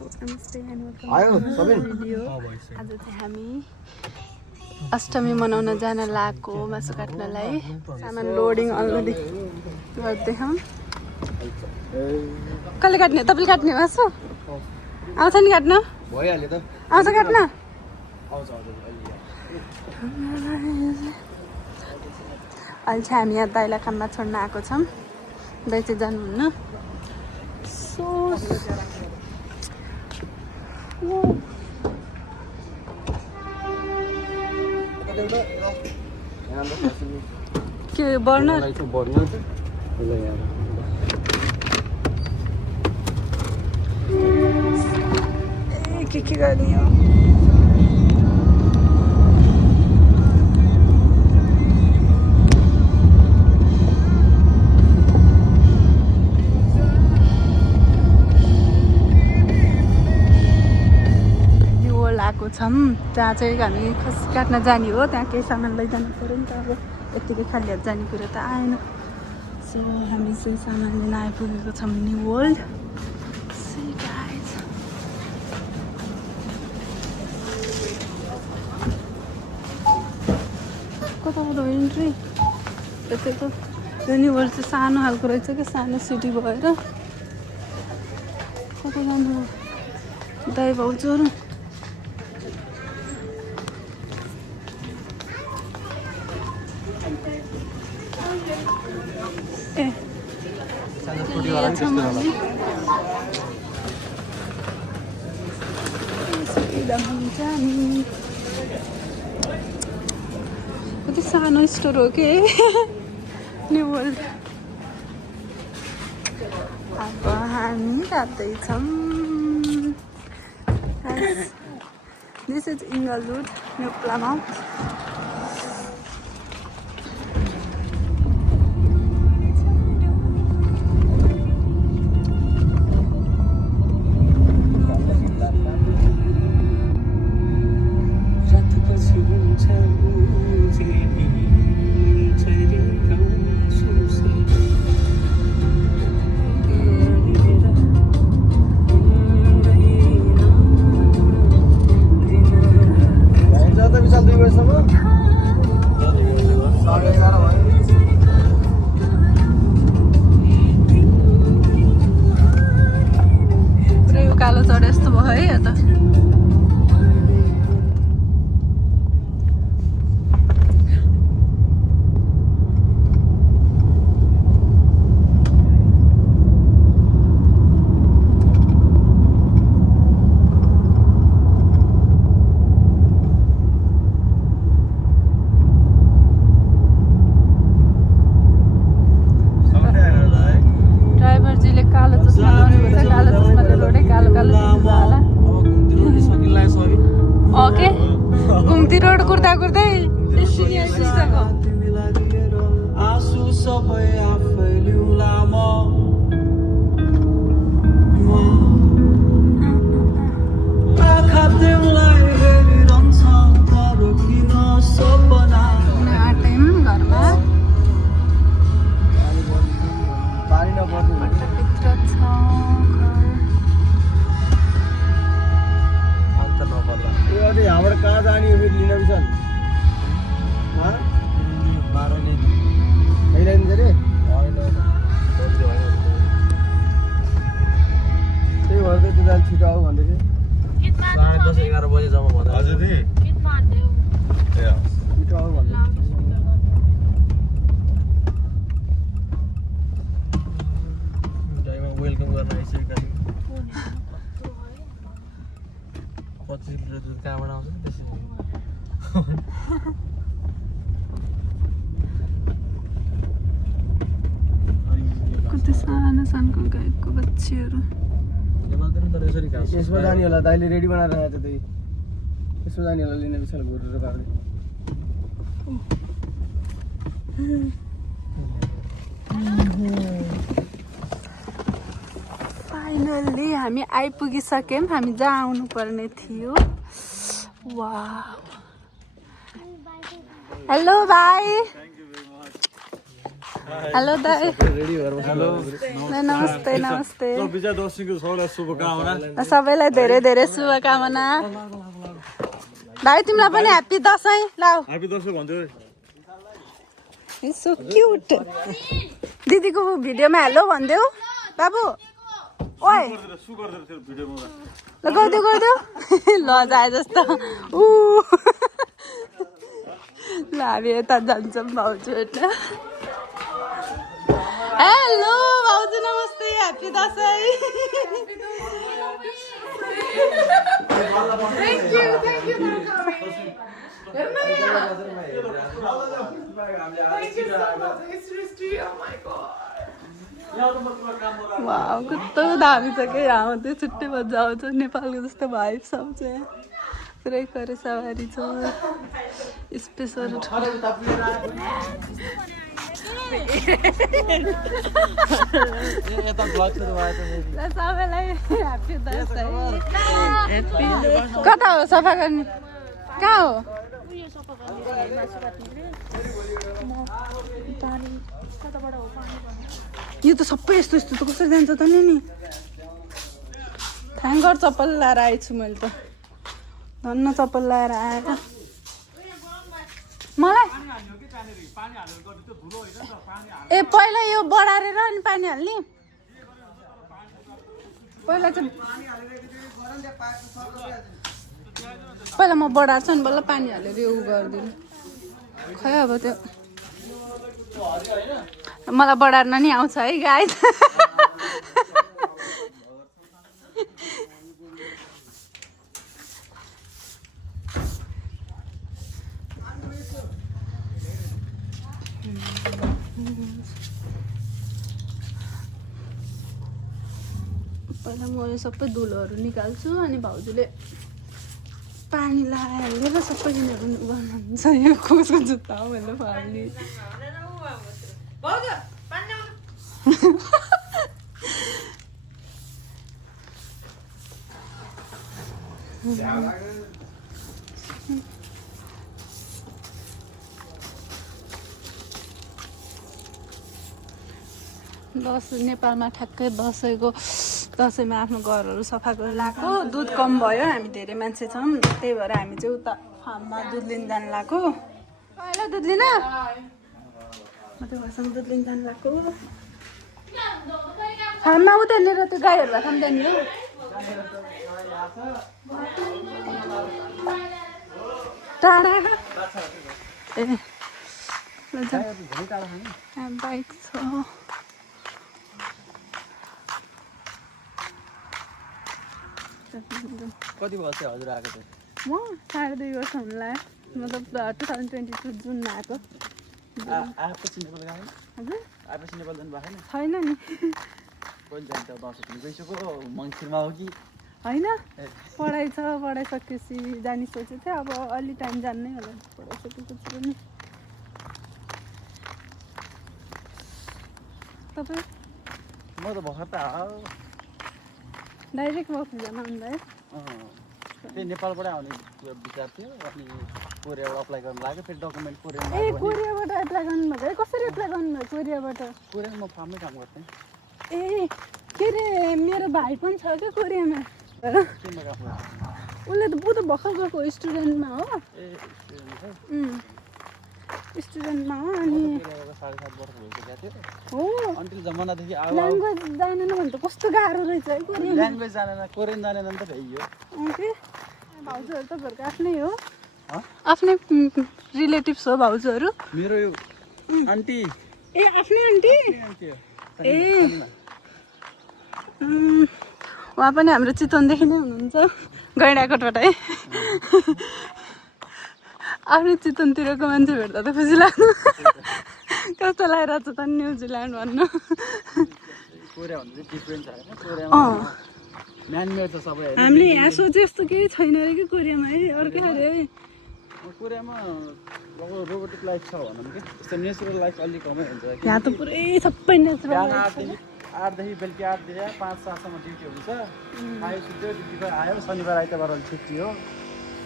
आज चाहिँ हामी अष्टमी मनाउन जान लागेको मासु काट्नलाई सामान लोडिङ अलरेडी गर्दैछौँ कसले काट्ने तपाईँले काट्ने मासु आउँछ नि काट्न भइहाल्यो त आउँछ काट्न अहिले चाहिँ हामी यहाँ दाइलाई काममा छोड्न आएको छौँ दाइ चाहिँ जानुहुन्न के बर्नर के गर्ने हो छौँ जहाँ चाहिँ हामी खसी काट्न जाने हो त्यहाँ केही सामान लैजानु पऱ्यो नि त अब यत्तिकै खाली हात जाने कुरो त आएन सो हामी चाहिँ सामान लिन आइपुगेको छौँ न्यू वर्ल्ड कताबाट हो इन्ट्री यतिको यो न्यू वर्ल्ड चाहिँ सानो खालको रहेछ क्या सानो सिटी भएर कता जानु दाइ भाउजूहरू कति सानो स्टोर हो कि न्यू वर्ल्ड अब हामी जाँदैछौँ दिस इज इङ्गलवुड न्यू प्लामाउथ कालो चढे जस्तो भयो है यो त ड्राइभरजीले कालो चस्मा लगाउनुहुन्छ कालो चस्माले रोडै कालो कालो ओके घुम्ती रोड कुर्दा कुर्दै आइसक्यो घरमा यहाँबाट कहाँ जाने हो फेरि लिन विशाल खाइरहन्छ अरे त्यही भएर त त्यो जाल छिटो आऊ भन्दै थियो 10:30 बजे जम्मा भन्दा हजुर नि छिटो आऊ भन्दै वेलकम गर्न आइसकेका छौँ 25 किलो दुध कहाँबाट आउँछ त्यसरी कति सानो सानो गाईको बच्चीहरू यसमा जाने होला दाइले रेडी बनाएर राखेको थियो त्यही यसमा जाने होला लिन विशाल घुरेर पार्दै फाइनल्ली हामी आइपुगिसक्यौँ हामी जहाँ आउनुपर्ने थियो वाउ हेलो भाइ हेलो दाइ रेडी भएर हेलो नमस्ते नमस्ते विजय दशमीको सबैलाई शुभकामना सबैलाई धेरै धेरै शुभकामना दाइ तिमीलाई पनि ह्याप्पी दसैँ लाऊ ह्यापी दशैं भन्छु सो क्युट दिदीको भिडियोमा हेलो भनिदेऊ बाबु ओए सु गर्दै थियो भिडियोमा ल गरिदेऊ ल जाए जस्तो ऊ ल हामी यता जान्छौँ भाउजू हेर्न हेलो भाउजू नमस्ते ह्याप्पी दसैँ वाउ कस्तो दामी छ क्या यहाँ मात्रै छुट्टै मजा आउँछ नेपालको जस्तो भाइब सब छ यहाँ पुरै करे सवारी छ स्पेसल सबैलाई ह्याप्पी दसैँ कता हो सफा गर्ने कहाँ हो यो त सबै यस्तो यस्तो त कसरी जान्छ त नि थ्याङ्क गड चप्पल लाएर आएछु मैले त धन्न चप्पल लाएर आएर मलाई ए पहिला यो बढारेर अनि पानी हाल्ने पहिला म बढार्छु अनि बल्ल पानी हालेर यो गरिदिनु खै अब त्यो मलाई बढार्न नि आउँछ है गाई पहिला म यो सबै धुलोहरू निकाल्छु अनि भाउजूले पानी लगाएर सबै यिनीहरू गर्नुहुन्छ यो कसको जुत्ता हो मैले फाल्ने दसैँ नेपालमा ठ्याक्कै दसैँमा आफ्नो घरहरू सफा गरेर लगाएको दुध कम भयो हामी धेरै मान्छे छौँ त्यही भएर हामी चाहिँ उता फार्ममा दुध लिन जानु लगाएको पहिला दुध लिन म त्यो घरसँग दुध लिन जानु लगाएको फार्ममा उतानेर त्यो गाईहरूलाई खाँदैन हो टाढा ए बाइक छ कति वर्ष हजुर आएको थियो म 2.5 वर्ष हुन लाग्यो मतलब 2022 जुन आएको आएपछि नेपाल गएँ हजुर आएपछि नेपाल जानु भएको छैन नि कहिले जान्छ दसैँ पनि गइसक्यो मङ्सिरमा हो कि होइन पढाइ छ पढाइ सकेपछि जाने सोचेको थिएँ अब अलि टाइम जान्नै होला पढाइ सकेपछि पनि तपाईँ म त भर्खर त डाइरेक्ट वर्क भिजामा आउँदा है त्यही नेपालबाट आउने विचार थियो अनि कोरियाबाट अप्लाई गर्नु लाग्यो फेरि डकुमेन्ट कोरियामा ए कोरियाबाट एप्लाई गर्नुभएको है कसरी एप्लाई गर्नुभयो कोरियाबाट कोरियामा म फार्ममै काम गर्थेँ ए के अरे मेरो भाइ पनि छ क्या कोरियामा केमा काम गर्थेँ उसले त बुध भर्खर गएको स्टुडेन्टमा हो ए स्टुडेन्टमा हो अनि 7.5 वर्ष भइसकेको थियो हो अन्तिम जमानादेखि अब ल्याङ्ग्वेज जानेन भने त कस्तो गाह्रो रहेछ है कोरियन ल्याङ्ग्वेज जानेन कोरियन जानेन नि त भइयो के भाउजूहरू तपाईँहरूको आफ्नै हो आफ्नै रिलेटिभ्स हो भाउजूहरू मेरो यो आन्टी ए आफ्नै आन्टी ए उहाँ पनि हाम्रो चितवनदेखि नै हुनुहुन्छ गैँडाकोटबाट है आफ्नै चितवनतिरको मान्छे भेट्दा त खुसी लाग्नु कस्तो लागिरहेको छ त न्युजिल्यान्ड भन्नु कोरिया भन्दा चाहिँ डिफ्रेन्ट छ होइन कोरियामा म्यानमेड छ सबै हामीले यहाँ सोचे जस्तो केही छैन अरे कि कोरियामा है अर्कै अरे है कोरियामा अब रोबोटिक लाइफ छ भनौँ कि त्यस्तो नेचुरल लाइफ अलिक कमै हुन्छ यहाँ त पुरै सबै नेचुरल 8देखि बेलुकी 8देखि 5-7सम्म ड्युटी हुन्छ आयो सुत्यो ड्युटी आयो शनिबार आइतबार छुट्टी हो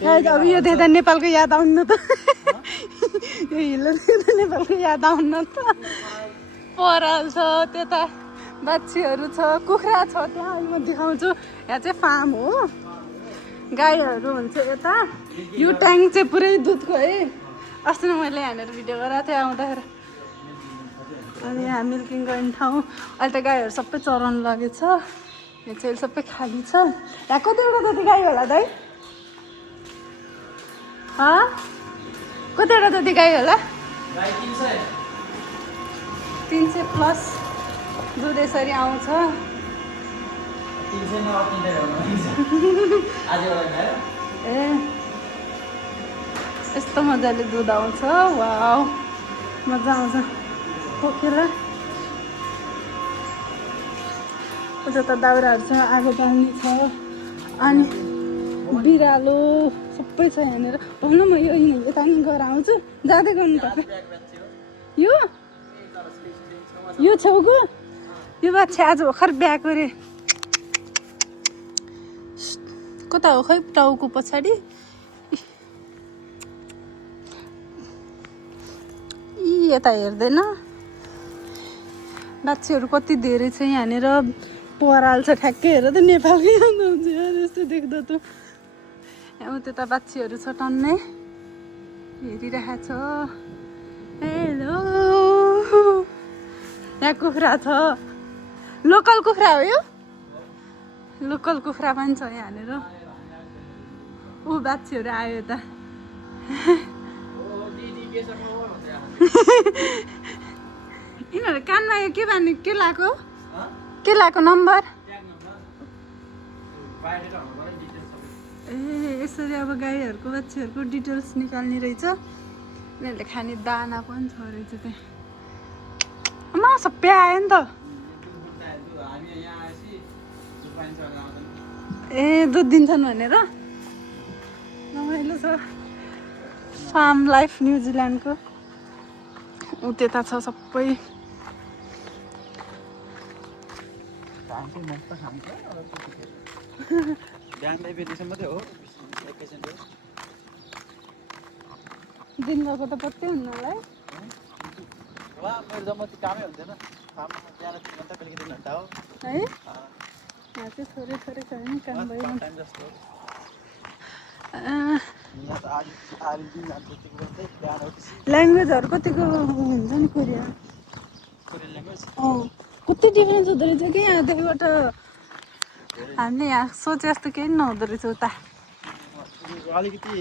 अब यो देख्दा नेपालको याद आउनु त यो हिलो देख्दा नेपालको याद आउनु त पराल छ त्यता बाछीहरू छ कुखुरा छ त्यहाँ अहिले म देखाउँछु यहाँ चाहिँ फार्म हो गाईहरू हुन्छ यता यो ट्याङ्क चाहिँ पुरै दुधको है अस्ति नै मैले यहाँनिर भिडियो गराएको थिएँ आउँदाखेरि अनि यहाँ मिल्किङ गर्ने ठाउँ अहिले त गाईहरू सबै चराउनु लगेछ यहाँ चाहिँ सबै खाली छ यहाँ कतिवटा जति गाई होला दाइ कतिवटा जति गाई होला 300 प्लस दुध यसरी आउँछ ए यस्तो मजाले दुध आउँछ वाउ मजा आउँछ पोखेर उता त दाउराहरू छ आगो बाल्ने छ अनि बिरालो सबै छ यहाँनिर भन्नु म यता नि गएर आउँछु जाँदै गर्नुपर्छ यो छेउको यो बाछा आज भर्खर बिहाको रे कता हो खै टाउको पछाडि यता हेर्दैन बाछीहरू कति धेरै छ यहाँनिर पराल छ ठ्याक्कै हेर त नेपालकै हुन्छ यस्तो देख्दा त यहाँ त्यता बाछीहरू छ टन्नै हेरिरहेको छ हेलो यहाँ कुखुरा छ लोकल कुखुरा हो यो लोकल कुखुरा पनि छ यहाँनिर ऊ बाछीहरू आयो त यिनीहरू कानमा यो के भन्ने के लाएको नम्बर ए यसरी अब गाईहरूको बाछीहरूको डिटेल्स निकाल्ने रहेछ यिनीहरूले खाने दाना पनि छ रहेछ त्यहाँ अम्मा सबै आयो नि त ए दुध दिन्छन् भनेर रमाइलो छ फार्म लाइफ न्युजिल्यान्डको ऊ त्यता छ सबै दिनको त पत्तै हुन्नलाई है यहाँ चाहिँ थोरै थोरै छ नि काम भयो ल्याङ्ग्वेजहरू कतिको हुन्छ नि कोरियन कति डिफ्रेन्स हुँदो रहेछ कि यहाँदेखिबाट हामीले यहाँ सोचे जस्तो केही नहुँदो रहेछ उता अलिकति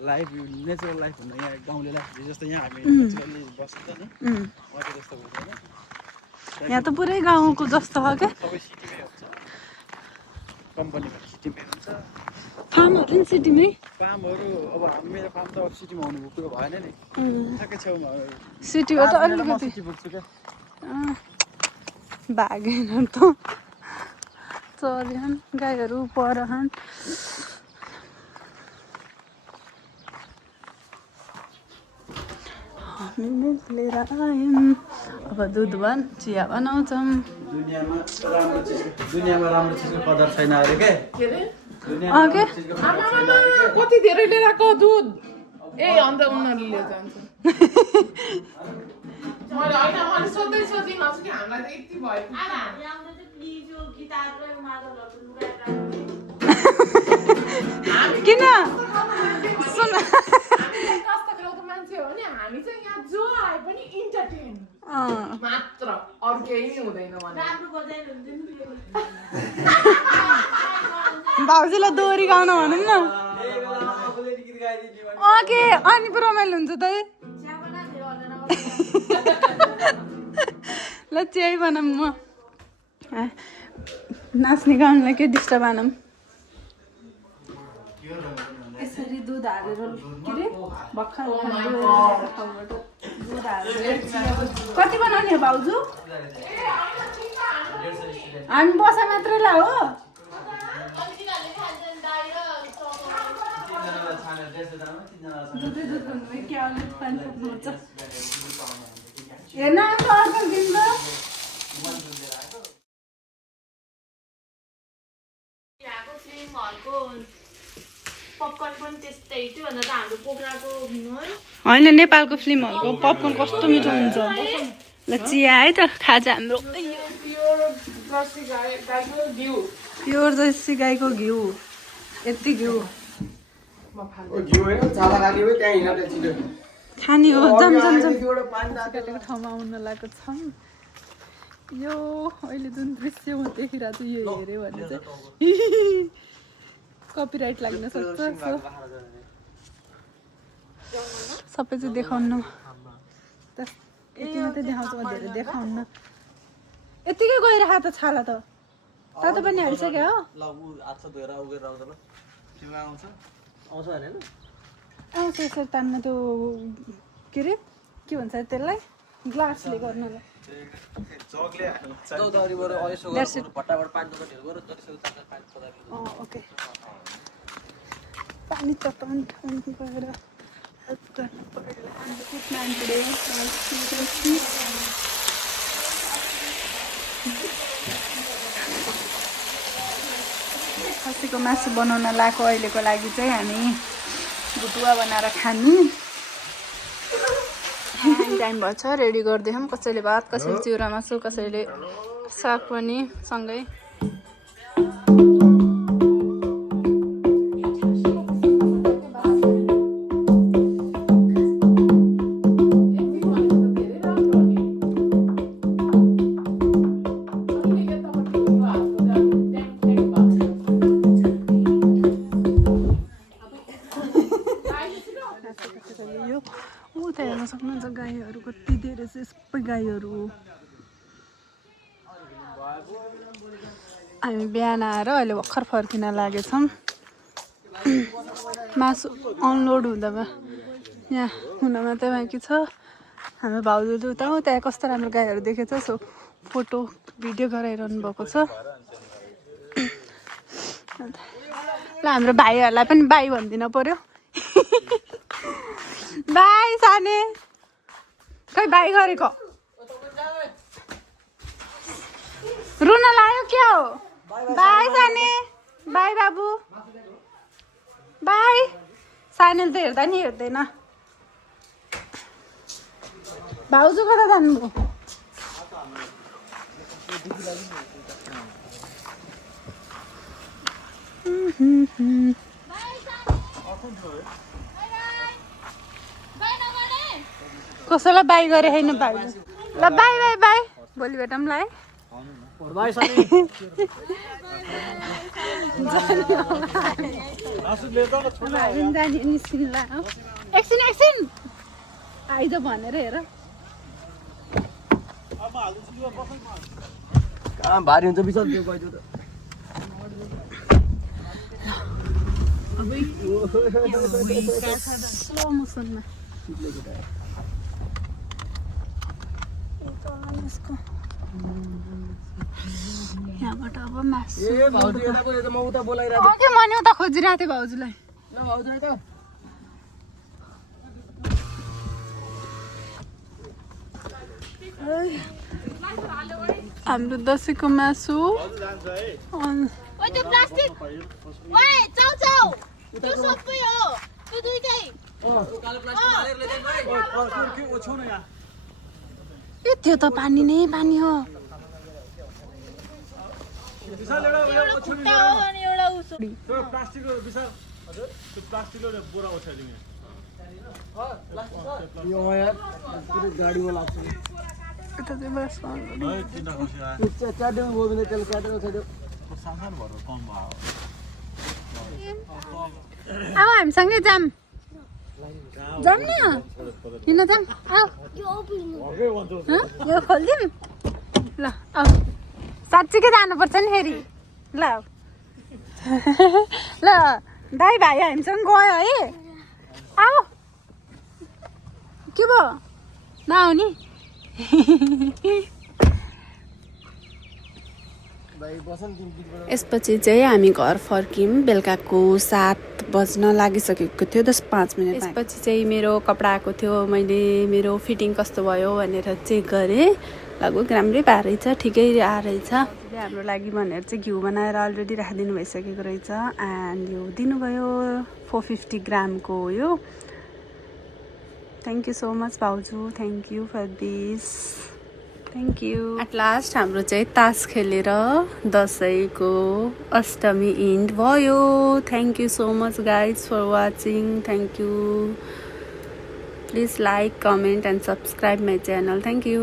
लाइफ नेचुरल लाइफ भन्दा यहाँ गाउँले लाइफ जस्तो यहाँ हामी नेचुरली बस्छ नि त्यस्तो हुँदैन यहाँ त पुरै गाउँको जस्तो हो क्या सबै सिटीमै हुन्छ कम्पनीहरू सिटीमै हुन्छ फार्महरू नि सिटीमै फार्महरू अब मेरो फार्म त अब सिटीमा हुनुको कुरो भएन नि ठ्याक्कै छेउमा सिटीबाट अलिकति सिटी पुग्छु क्या भागेन त चल्यान् गाईहरू परहन् हामीले लिएर आयौँ अब दुध भन् चिया बनाउँछौँ दुनियाँमा राम्रो चिजको कदर छैन अरे के कति धेरै लिएर आएको दुध ए अन्त उनीहरूले जान्छ मैले होइन मैले सोध्दै सोधिनँ कि हामीलाई त यति भयो किन सुन कस्तो खालको मान्छे हो नि हामी चाहिँ यहाँ जो आए पनि इन्टरटेन मात्र अरू केही नै हुँदैन भाउजूलाई दोहोरी गाउन भनौँ न के अनि पो रमाइलो हुन्छ त ल चिया बनाऊँ म नाच्ने गाउनुलाई के डिस्टर्ब आनौँ यसरी दुध हालेर के अरे भर्खर दुध हालेर कति बनाउने हो भाउजू हामी बसा मात्रै ला हो दुधै दुध भन्नुमा के अलिक पानी सक्नुहुन्छ हेर्न अर्को दिन त पपकर्न पनि त्यस्तै त्यो भन्दा त हाम्रो पोखराको होइन नेपालको फिल्महरूको पपकर्न कस्तो मिठो हुन्छ ल चिया है त खाजा हाम्रो प्योर जर्सी गाईको घिउ प्योर जर्सी गाईको घिउ यति घिउ खाने हो जम जम जम काटेको ठाउँमा आउन लागेको छौँ यो अहिले जुन दृश्य म देखिरहेको छु यो हेऱ्यो भने चाहिँ कपिराइट लाग्न सक्छ सबै चाहिँ देखाउन यति मात्रै देखाउँछु म धेरै देखाउन यतिकै गइरहेको त छाला त तातो पनि हालिसक्यो हो ल उ हात धोएर उगेर आउँछ ल तिमीमा आउँछ आउँछ हैन आउँछ यसरी तान्न त्यो के अरे के भन्छ त्यसलाई ग्लासले गर्नलाई चौधरीबाट यसो गरेर भट्टाबाट पानी दोकानहरु गरेर त्यसो तातो पानी पदार्थ ओके पानी तताउनु ठाउँमा गएर हेल्प गर्नु पर्यो अन्त प्लान्टले खसीको मासु बनाउन लाएको अहिलेको लागि चाहिँ हामी भुटुवा बनाएर खाने टाइम भएछ रेडी गरिदियौँ कसैले भात कसैले चिउरा मासु कसैले साग पनि सँगै सक्नुहुन्छ गाईहरू कति धेरै छ सबै गाईहरू हामी बिहान आएर अहिले भर्खर फर्किन लागेछौँ मासु अनलोड हुँदामा यहाँ हुन मात्रै बाँकी छ हाम्रो भाउजूले उता हो त्यहाँ कस्तो राम्रो गाईहरू देखेछ सो फोटो भिडियो गराइरहनु भएको छ ल हाम्रो भाइहरूलाई पनि बाई भनिदिनु पर्यो बाई साने खै बाई गरेको रुन लाग्यो क्या हो बाई साने बाई बाबु बाई सानेले त हेर्दा नि हेर्दैन भाउजू कता जानुभयो कसैलाई बाई गरे होइन भाउजू ल बाई बाई बाई भोलि भेटौँ ल है एकछिन एकछिन आइज भनेर हेर भारी हुन्छ बिचल त्यो गइदियो त स्लो मोसनमा यहाँबाट अब मासु मैले उता खोजिरहेको थिएँ भाउजूलाई हाम्रो दसैँको मासु ए त्यो त पानी नै पानी हो गाडीमा लाग्छ यता चाहिँ बस अब हामीसँगै जाम जाम नि किन जाम यो खोलिदिउँ ल अब साँच्चीकै जानुपर्छ नि फेरि ल ल दाइ भाइ हामीसँग गयो है आऊ के भयो नआउने यसपछि चाहिँ हामी घर फर्क्यौँ बेलुकाको 7 बज्न लागिसकेको थियो 10-5 मिनट यसपछि चाहिँ मेरो कपडा आएको थियो मैले मेरो फिटिङ कस्तो भयो भनेर चेक गरेँ लगभग राम्रै भए रहेछ ठिकै आएछ हाम्रो लागि भनेर चाहिँ घिउ बनाएर अलरेडी राखिदिनु भइसकेको रहेछ एन्ड यो दिनुभयो 450 ग्रामको हो यो थ्याङ्क यू सो मच भाउजू thank you for this thank you at last हाम्रो चाहिँ तास खेलेर दसैँको अष्टमी इन्ड भयो thank you so much guys for watching thank you please like comment and subscribe my channel thank you